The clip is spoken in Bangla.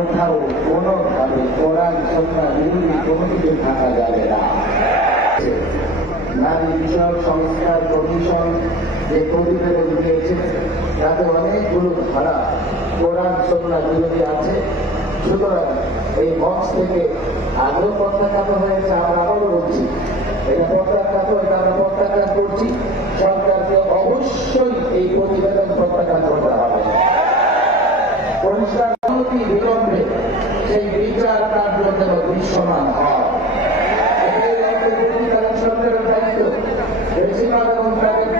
কোথাও কোনোভাবে কোরআন সন্ধ্যা বিরোধী কোনো থাকা যাবে না। নারী বিষয়ক সংস্কার কমিশন যে প্রতিবেদন দিয়েছে তাতে অনেকগুলো ধারা কোরআন সন্ধ্যা বিরোধী আছে। সুতরাং এই বক্স থেকে আগ্রহ আগেও প্রত্যাখ্যাত হয়েছে, আমরা আরও বলছি, এটা প্রত্যাখ্যাত, এটা আমরা প্রত্যাখ্যান করছি। সরকারকে অবশ্যই এই প্রতিবেদন প্রত্যাখ্যান করতে হবে। পরিষ্কার অনতি বিলম্বে সেই বিচার কার্য যেন দৃশ্যমান হয় এটাই অন্তর্বর্তীকালীন সরকারের দায়িত্ব বেশিরভাগ এবং তাদের